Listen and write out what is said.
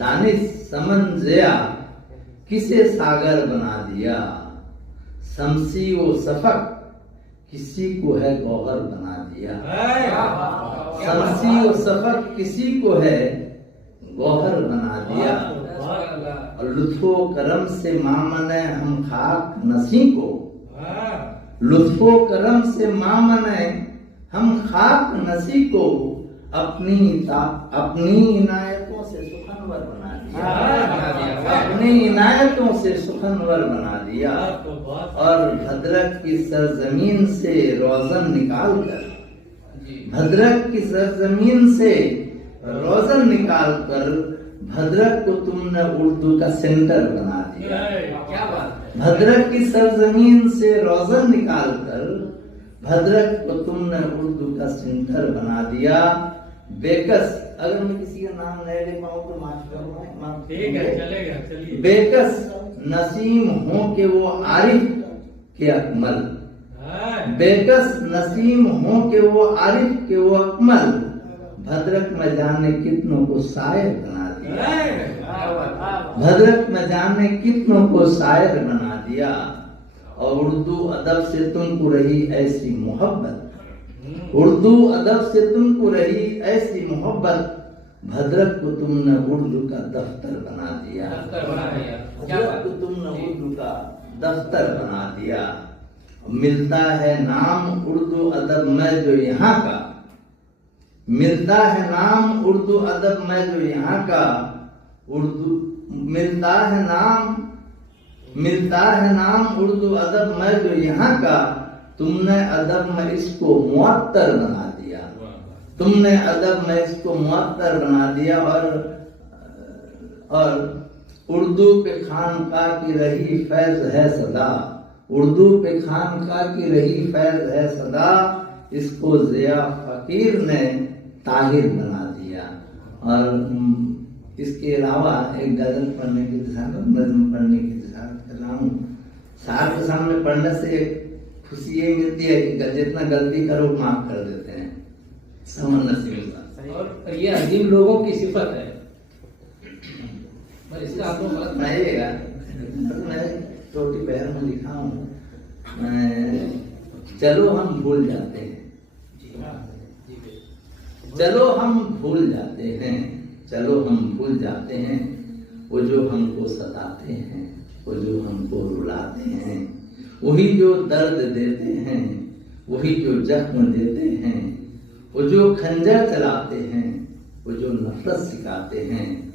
दानिश समंजया किसे सागर बना दिया। शमसी व सफक किसी को है गौहर बना दिया। शमसी व सफक किसी को है गौहर बना दिया। और लुत्फो करम से मामने हम खाक नसी को, लुत्फो करम से मामने हम खाक नसी को अपनी इनायतों से सुखनवर बना दिया। अपनी इनायतों से सुखनवर बना दिया। और भद्रक की सरजमीन से रोजन निकाल कर, भद्रक की सरजमीन से रोजन निकाल कर भद्रक को तुमने उर्दू का सेंटर बना दिया। क्या बात। भद्रक की सरजमीन से रोजन निकाल कर भद्रक को तुमने उर्दू का सेंटर बना दिया। बेकस, अगर मैं किसी का नाम नहीं ले पाऊँ तो माफ करो। ठीक है, चलेगा, चलिए। बेकस नसीम हो के वो आरिफ के अकमल, बेकस नसीम हो के वो आरिफ के वो अकमल भद्रक में जाने कितनों को शायर बना दिया। भद्रक में जाने कितनों को शायर बना दिया। और उर्दू अदब से तुमको रही ऐसी मोहब्बत, उर्दू अदब से तुमको रही ऐसी मोहब्बत भद्रक को तुमने उर्दू का दफ्तर बना दिया। भद्रक को तुमने उर्दू का दफ्तर बना दिया। मिलता है नाम उर्दू अदब में जो यहाँ का, मिलता है नाम उर्दू अदब में जो यहाँ का, उर्दू मिलता है नाम उर्दू अदब में जो यहाँ का। तुमने अदब में इसको मुअत्तर बना दिया, तुमने अदब में इसको मुअत्तर बना दिया। और उर्दू पे खानका की रही फैज है सदा, उर्दू पे खानका की रही फैज है सदा। इसको जिया फकीर ने ताहिर बना दिया। और इसके अलावा एक गजल पढ़ने की दिशा में, नज्म पढ़ने की दिशा कर रहा हूँ। साहब के सामने पढ़ने से खुशी ये मिलती है कि जितना गलती करो माफ कर देते हैं। समझ नसीब। और ये अजीम लोगों की सिफत है। पर इसका आपको गलत नहीं, मैं छोटी पैर में लिखा हूँ, चलो हम भूल जाते हैं, चलो हम भूल जाते हैं, चलो हम भूल जाते हैं। वो जो हमको सताते हैं, वो जो हमको रुलाते हैं, वही जो दर्द देते हैं, वही जो जख्म देते हैं, वो जो खंजर चलाते हैं, वो जो नफरत सिखाते हैं,